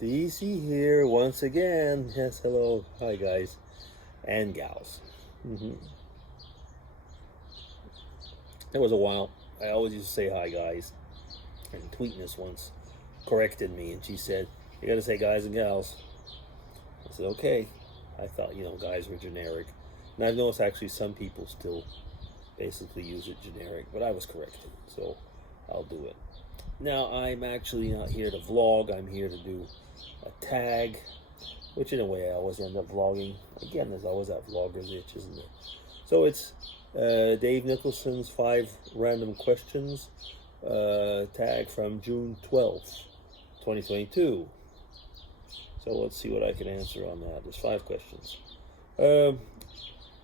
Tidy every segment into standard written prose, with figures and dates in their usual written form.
DC here once again. Yes, hello. Hi, guys and gals. There was a while. I always used to say hi, guys. And Tweetness once corrected me and she said, "You gotta say guys and gals." I said, "Okay." I thought, guys were generic. And I've noticed actually some people still basically use it generic, but I was corrected, so I'll do it. Now, I'm actually not here to vlog. I'm here to do a tag, which in a way I always end up vlogging. Again, there's always that vlogger's itch, isn't there? So it's Dave Nicholson's 5 random questions tag from June 12th, 2022. So let's see what I can answer on that. There's 5 questions.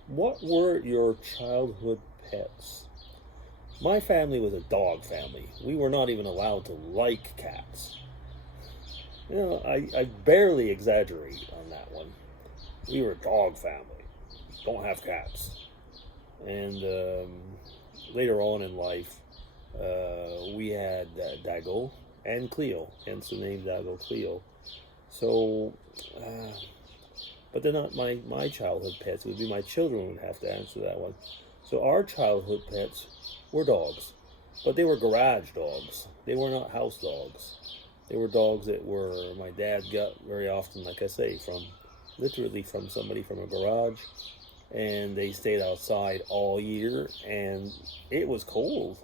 What were your childhood pets? My family was a dog family. We were not even allowed to like cats. I barely exaggerate on that one. We were a dog family. Don't have cats. And later on in life, we had Dago and Cleo, hence the name Dago Cleo. So, but they're not my childhood pets. It would be my children would have to answer that one. So our childhood pets were dogs, but they were garage dogs. They were not house dogs. They were dogs that were my dad got very often, like I say, literally from somebody from a garage, and they stayed outside all year, and it was cold,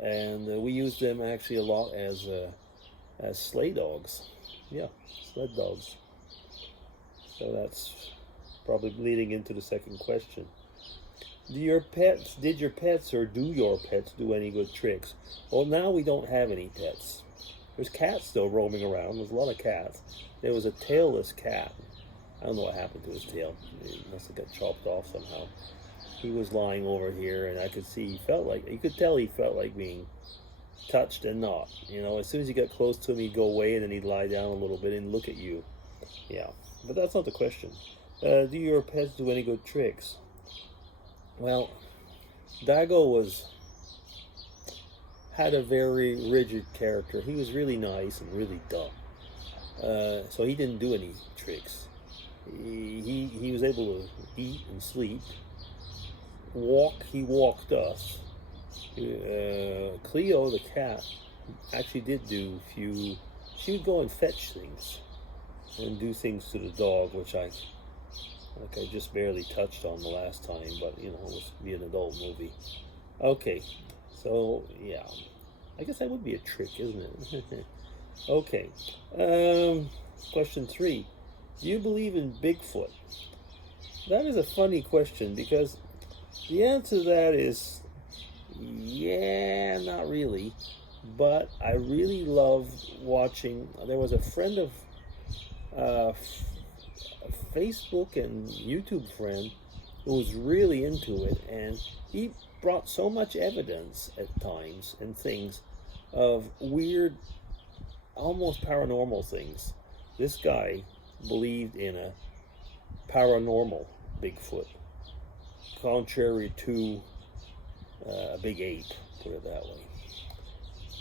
and we used them actually a lot as sleigh dogs. Yeah, sled dogs. So that's probably leading into the second question. Did your pets or do your pets do any good tricks? Well, now we don't have any pets. There's cats still roaming around. There's a lot of cats. There was a tailless cat. I don't know what happened to his tail. It must have got chopped off somehow. He was lying over here, and I could see you could tell he felt like being touched and not. As soon as you got close to him, he'd go away, and then he'd lie down a little bit and look at you. Yeah, but that's not the question. Do your pets do any good tricks? Well, Dago had a very rigid character. He was really nice and really dumb. So he didn't do any tricks. He was able to eat and sleep. He walked us. Cleo, the cat, actually did do a few. She would go and fetch things and do things to the dog, which I just barely touched on the last time, but it was be an adult movie. Okay, so yeah, I guess that would be a trick, isn't it? Okay, question 3. Do you believe in Bigfoot? That is a funny question because the answer to that is yeah, not really. But I really loved watching. There was a friend of a Facebook and YouTube friend who was really into it, and he brought so much evidence at times and things of weird, almost paranormal things. This guy believed in a paranormal Bigfoot, contrary to a big ape, put it that way.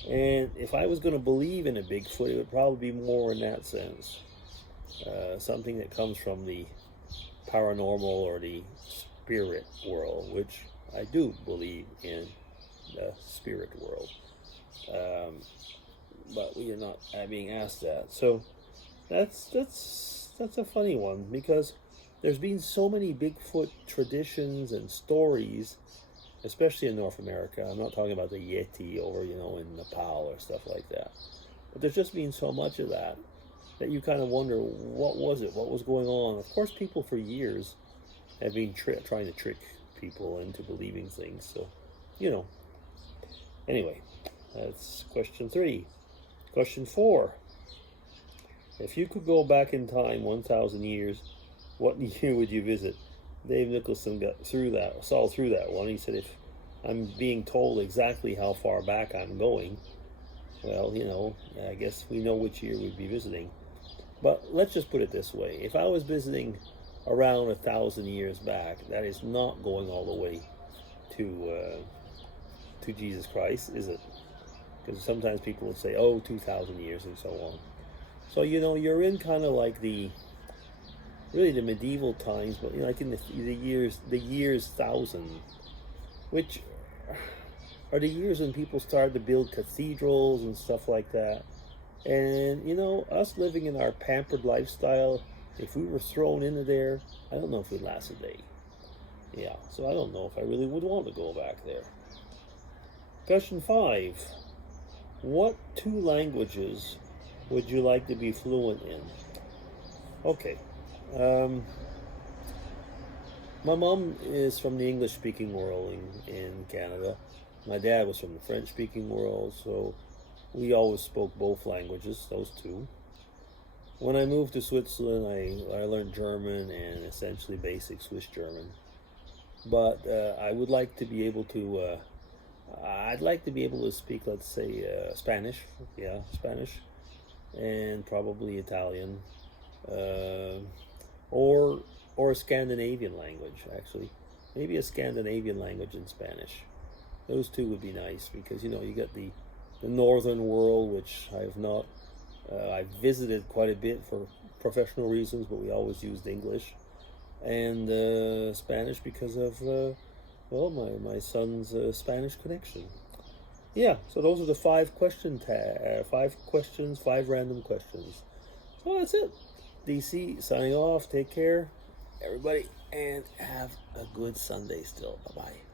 And if I was going to believe in a Bigfoot, it would probably be more in that sense. Something that comes from the paranormal or the spirit world, which I do believe in the spirit world. But we are not being asked that. So that's a funny one because there's been so many Bigfoot traditions and stories, especially in North America. I'm not talking about the Yeti over, in Nepal or stuff like that. But there's just been so much of that you kind of wonder, what was it? What was going on? Of course, people for years have been trying to trick people into believing things. So, Anyway, that's question 3. Question 4. If you could go back in time 1,000 years, what year would you visit? Dave Nicholson saw through that one. He said, if I'm being told exactly how far back I'm going, well, I guess we know which year we'd be visiting. But let's just put it this way. If I was visiting around 1,000 years back, that is not going all the way to Jesus Christ, is it? Because sometimes people will say, 2,000 years and so on. So you're in kind of like really the medieval times, but like in the years 1000, which are the years when people started to build cathedrals and stuff like that. And us living in our pampered lifestyle, if we were thrown into there, I don't know if we'd last a day. Yeah, so I don't know if I really would want to go back there. Question 5. What 2 languages would you like to be fluent in? Okay. My mom is from the English-speaking world in Canada. My dad was from the French-speaking world, so we always spoke both languages, those 2. When I moved to Switzerland, I learned German and essentially basic Swiss German. But I would like to be able to, I'd like to be able to speak, let's say, Spanish. Yeah, Spanish. And probably Italian. Or a Scandinavian language, actually. Maybe a Scandinavian language in Spanish. Those 2 would be nice because, you got the northern world, which I've visited quite a bit for professional reasons, but we always used English. And Spanish because of, my son's Spanish connection. Yeah, so those are the 5 questions, 5 random questions. So that's it. DC signing off. Take care, everybody, and have a good Sunday still. Bye-bye.